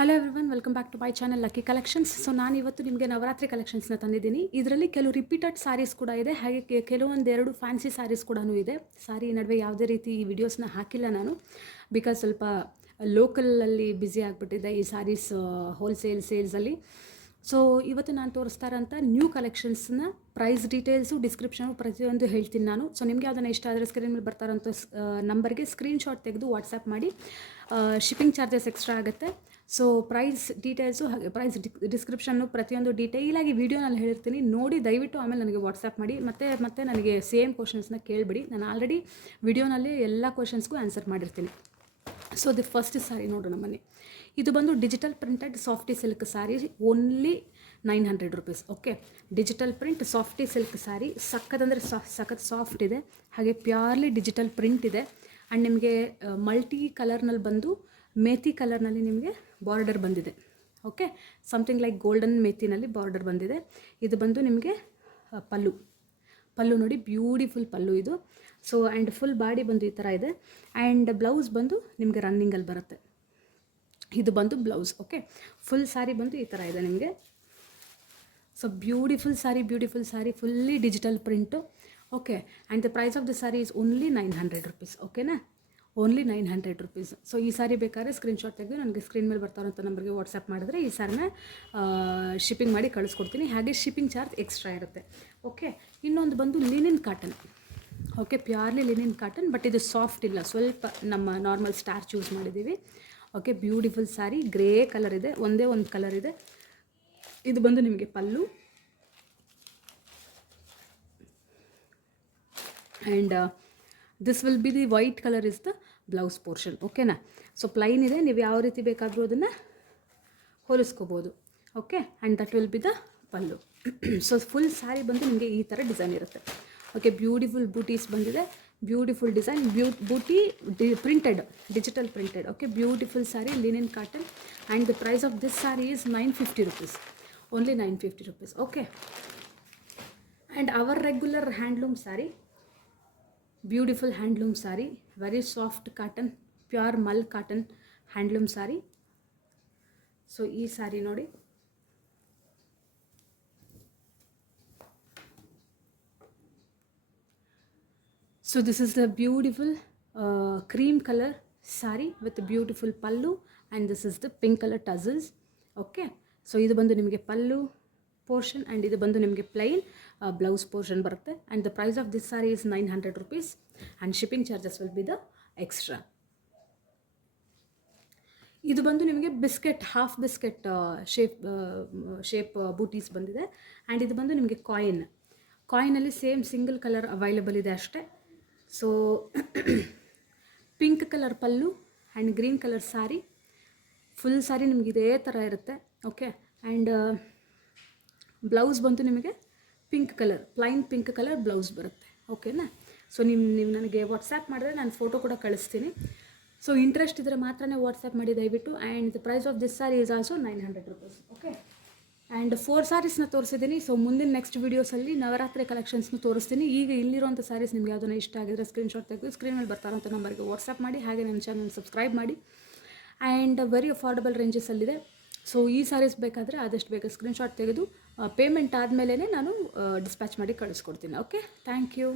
Hello everyone, welcome back to my channel Lucky Collections. So ನಾನು ಇವತ್ತು ನಿಮಗೆ ನವರಾತ್ರಿ ಕಲೆಕ್ಷನ್ಸ್ನ ತಂದಿದ್ದೀನಿ. ಇದರಲ್ಲಿ ಕೆಲವು ರಿಪೀಟೆಡ್ ಸಾರೀಸ್ ಕೂಡ ಇದೆ, ಹಾಗೆ ಕೆಲವೊಂದೆರಡು ಫ್ಯಾನ್ಸಿ ಸಾರೀಸ್ ಕೂಡ ಇದೆ. ಸಾರಿ ನಡುವೆ ಯಾವುದೇ ರೀತಿ ಈ ವಿಡಿಯೋಸ್ನ ಹಾಕಿಲ್ಲ ನಾನು, ಬಿಕಾಸ್ ಸ್ವಲ್ಪ ಲೋಕಲಲ್ಲಿ ಬ್ಯುಸಿ ಆಗಿಬಿಟ್ಟಿದೆ ಈ ಸಾರೀಸ್ ಹೋಲ್ಸೇಲ್ ಸೇಲ್ಸಲ್ಲಿ. ಸೊ ಇವತ್ತು ನಾನು ತೋರಿಸ್ತಾ ಇರೋಂಥ ನ್ಯೂ ಕಲೆಕ್ಷನ್ಸ್ನ ಪ್ರೈಸ್ ಡೀಟೇಲ್ಸು, ಡಿಸ್ಕ್ರಿಪ್ಷನು ಪ್ರತಿಯೊಂದು ಹೇಳ್ತೀನಿ ನಾನು. ಸೊ ನಿಮಗೆ ಯಾವುದನ್ನು ಇಷ್ಟ ಆದರೆ ಸ್ಕ್ರೀನ್ ಮೇಲೆ ಬರ್ತಾ ಇರೋಂಥ ನಂಬರ್ಗೆ ಸ್ಕ್ರೀನ್ಶಾಟ್ ತೆಗೆದು ವಾಟ್ಸಪ್ ಮಾಡಿ. ಶಿಪ್ಪಿಂಗ್ ಚಾರ್ಜಸ್ ಎಕ್ಸ್ಟ್ರಾ ಆಗುತ್ತೆ. ಸೊ ಪ್ರೈಸ್ ಡೀಟೇಲ್ಸು ಹಾಗೆ ಪ್ರೈಸ್ ಡಿಸ್ಕ್ರಿಪ್ಷನ್ನು ಪ್ರತಿಯೊಂದು ಡೀಟೇಲಾಗಿ ವೀಡಿಯೋನಲ್ಲಿ ಹೇಳಿರ್ತೀನಿ, ನೋಡಿ ದಯವಿಟ್ಟು ಆಮೇಲೆ ನನಗೆ ವಾಟ್ಸಪ್ ಮಾಡಿ. ಮತ್ತೆ ನನಗೆ ಸೇಮ್ ಕ್ವಶನ್ಸ್ನ ಕೇಳಿಬಿಡಿ, ನಾನು ಆಲ್ರೆಡಿ ವಿಡಿಯೋನಲ್ಲಿ ಎಲ್ಲ ಕ್ವಶನ್ಸ್ಗೂ ಆನ್ಸರ್ ಮಾಡಿರ್ತೀನಿ. ಸೊ ದಿ ಫಸ್ಟ್ ಸಾರಿ ನೋಡೋಣ ಬನ್ನಿ. ಇದು ಬಂದು digital printed softy silk sari, only 900 rupees. Okay, digital print softy silk sari ಸಖತ್ತಂದರೆ ಸಖತ್ ಸಾಫ್ಟ್ ಇದೆ, ಹಾಗೆ ಪ್ಯೂರ್ಲಿ ಡಿಜಿಟಲ್ ಪ್ರಿಂಟ್ ಇದೆ. ಆ್ಯಂಡ್ ನಿಮಗೆ ಮಲ್ಟಿ ಕಲರ್ನಲ್ಲಿ ಬಂದು ಮೇಥಿ ಕಲರ್ನಲ್ಲಿ ನಿಮಗೆ ಬಾರ್ಡರ್ ಬಂದಿದೆ. ಓಕೆ, ಸಮಥಿಂಗ್ ಲೈಕ್ ಗೋಲ್ಡನ್ ಮೇಥಿನಲ್ಲಿ ಬಾರ್ಡರ್ ಬಂದಿದೆ. ಇದು ಬಂದು ನಿಮಗೆ ಪಲ್ಲು ನೋಡಿ, ಬ್ಯೂಟಿಫುಲ್ ಪಲ್ಲು ಇದು. ಸೊ ಆ್ಯಂಡ್ ಫುಲ್ ಬಾಡಿ ಬಂದು ಈ ಥರ ಇದೆ. ಆ್ಯಂಡ್ ಬ್ಲೌಸ್ ಬಂದು ನಿಮಗೆ ರನ್ನಿಂಗಲ್ಲಿ ಬರುತ್ತೆ. ಇದು ಬಂದು ಬ್ಲೌಸ್. ಓಕೆ, ಫುಲ್ ಸ್ಯಾರಿ ಬಂದು ಈ ಥರ ಇದೆ ನಿಮಗೆ. So beautiful sari fully digital print. Okay, and the price of the sari is only 900 rupees. ಓಕೆನಾ, ಓನ್ಲಿ 900 ರುಪೀಸ್. ಸೊ ಈ ಸಾರಿ ಬೇಕಾದ್ರೆ ಸ್ಕ್ರೀನ್ಶಾಟ್ ತೆಗೆದು ನನಗೆ ಸ್ಕ್ರೀನ್ ಮೇಲೆ ಬರ್ತಾ ಇರೋಂಥ ನಂಬರ್ಗೆ ವಾಟ್ಸಪ್ ಮಾಡಿದ್ರೆ ಈ ಸಾರಿನ ಶಿಪ್ಪಿಂಗ್ ಮಾಡಿ ಕಳಿಸ್ಕೊಡ್ತೀನಿ. ಹಾಗೆ ಶಿಪ್ಪಿಂಗ್ ಚಾರ್ಜ್ ಎಕ್ಸ್ಟ್ರಾ ಇರುತ್ತೆ. ಓಕೆ, ಇನ್ನೊಂದು ಬಂದು linen cotton. Okay, purely linen cotton, but ಇದು ಸಾಫ್ಟ್ ಇಲ್ಲ, ಸ್ವಲ್ಪ ನಮ್ಮ ನಾರ್ಮಲ್ ಸ್ಟಾರ್ಚ್ ಯೂಸ್ ಮಾಡಿದ್ದೀವಿ. Okay, beautiful sari, grey colour ಇದೆ, ಒಂದೇ ಒಂದು ಕಲರ್ ಇದೆ. ಇದು ಬಂದು ನಿಮಗೆ ಪಲ್ಲು. And this will be the white colour is the blouse portion. ಓಕೆನಾ, ಸೊ ಪ್ಲೈನ್ ಇದೆ, ನೀವು ಯಾವ ರೀತಿ ಬೇಕಾದರೂ ಅದನ್ನು ಹೊಲಿಸ್ಕೋಬೋದು. Okay, and that will be the pallu. So full sari ಬಂದು ನಿಮಗೆ ಈ ಥರ ಡಿಸೈನ್ ಇರುತ್ತೆ. ಓಕೆ, ಬ್ಯೂಟಿಫುಲ್ ಬೂಟೀಸ್ ಬಂದಿದೆ, beautiful design, buti printed, digital printed. Okay, beautiful sari, linen cotton. And the price of this sari is 950 rupees, only 950 rupees. Okay, and our regular handloom sari, beautiful handloom sari, very soft cotton, pure mul cotton handloom sari. So ಈ ಸ್ಯಾರಿ ನೋಡಿ, so this is the beautiful cream color saree with beautiful pallu, and this is the pink color tassels. Okay, so idu bandu nimage pallu portion, and idu bandu nimage plain blouse portion barutte. And the price of this saree is 900 rupees, and shipping charges will be the extra. ಇದು ಬಂದು ನಿಮಗೆ biscuit, half biscuit shape ಬೂಟೀಸ್ ಬಂದಿದೆ. And ಇದು ಬಂದು ನಿಮಗೆ ಕಾಯಿನಲ್ಲಿ same single colour available ಇದೆ ಅಷ್ಟೇ. So pink colour pallu and green colour sari, full sari ನಿಮಗೆ ಇದೇ ಥರ ಇರುತ್ತೆ. ಓಕೆ, ಆ್ಯಂಡ್ ಬ್ಲೌಸ್ ಬಂತು ನಿಮಗೆ pink colour, plain pink colour blouse ಬರುತ್ತೆ. ಓಕೆನಾ, ಸೊ ನೀವು ನನಗೆ ವಾಟ್ಸ್ಯಾಪ್ ಮಾಡಿದ್ರೆ ನಾನು ಫೋಟೋ ಕೂಡ ಕಳಿಸ್ತೀನಿ. ಸೊ ಇಂಟ್ರೆಸ್ಟ್ ಇದ್ದರೆ ಮಾತ್ರ ವಾಟ್ಸ್ಯಾಪ್ ಮಾಡಿ ದಯವಿಟ್ಟು. And the price of this sari is also 900 rupees. Okay, and 4 ಸ್ಯಾರೀಸ್ನ ತೋರಿಸಿದ್ದೀನಿ. ಸೊ ಮುಂದಿನ ನೆಕ್ಸ್ಟ್ ವೀಡಿಯೋಸಲ್ಲಿ ನವರಾತ್ರಿ ಕಲೆಕ್ಷನ್ಸ್ನು ತೋರಿಸ್ತೀನಿ. ಈಗ ಇಲ್ಲಿರೋಂಥ ಸ್ಯಾರೀಸ್ ನಿಮ್ಗೆ ಯಾವುದನ್ನ ಇಷ್ಟ ಆಗಿದ್ರೆ ಸ್ಕ್ರೀನ್ಶಾಟ್ ತೆಗೆದು ಸ್ಕ್ರೀನ್ ಮೇಲೆ ಬರ್ತಾ ಇರೋಂಥ ನಂಬರ್ಗೆ ವಾಟ್ಸಪ್ ಮಾಡಿ. ಹಾಗೆ ನನ್ನ ಚಾನಲ್ ಸಬ್ಸ್ಕ್ರೈಬ್ ಮಾಡಿ. ಆ್ಯಂಡ್ ವೆರಿ ಅಫೋರ್ಡಬಲ್ ರೇಂಜಸಲ್ಲಿದೆ. ಸೊ ಈ ಸ್ಯಾರೀಸ್ ಬೇಕಾದರೆ ಆದಷ್ಟು ಬೇಗ ಸ್ಕ್ರೀನ್ಶಾಟ್ ತೆಗೆದು ಪೇಮೆಂಟ್ ಆದಮೇಲೆ ನಾನು ಡಿಸ್ಪ್ಯಾಚ್ ಮಾಡಿ ಕಳಿಸ್ಕೊಡ್ತೀನಿ. Okay, thank you.